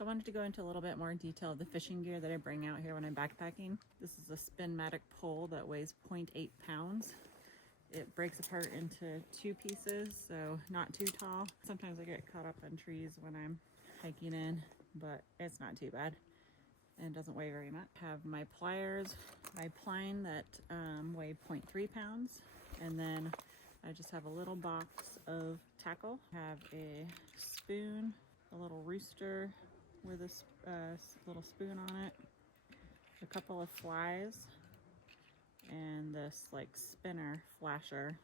So I wanted to go into a little bit more detail of the fishing gear that I bring out here when I'm backpacking. This is a Spinmatic pole that weighs 0.8 pounds. It breaks apart into 2 pieces, so not too tall. Sometimes I get caught up in trees when I'm hiking in, but it's not too bad and doesn't weigh very much. I have my pliers, my pline that weigh 0.3 pounds, and then I just have a little box of tackle. I have a spoon, a little rooster with a little spoon on it, a couple of flies, and this like spinner flasher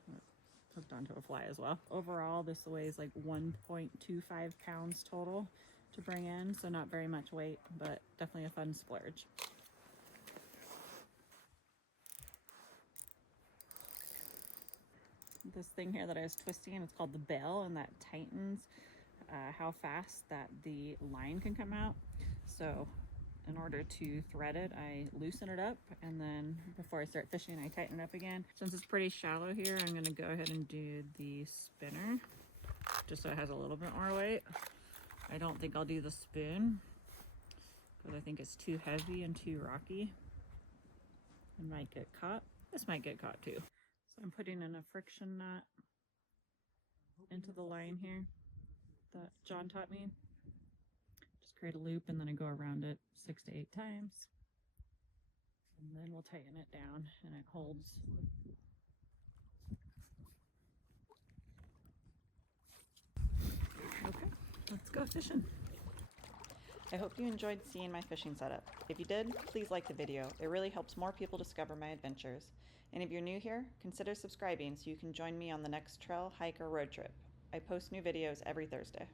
hooked onto a fly as well. Overall, this weighs like 1.25 pounds total to bring in, so not very much weight, but definitely a fun splurge. This thing here that I was twisting, it's called the bell, and that tightens how fast that the line can come out. So in order to thread it, I loosen it up, and then before I start fishing, I tighten it up again. Since it's pretty shallow here, I'm gonna go ahead and do the spinner, just so it has a little bit more weight. I don't think I'll do the spoon, because I think it's too heavy and too rocky. It might get caught. This might get caught too. So I'm putting in a friction nut into the line here that John taught me. Just create a loop, and then I go around it 6 to 8 times. And then we'll tighten it down, and it holds. Okay, let's go fishing. I hope you enjoyed seeing my fishing setup. If you did, please like the video. It really helps more people discover my adventures. And if you're new here, consider subscribing so you can join me on the next trail, hike, or road trip. I post new videos every Thursday.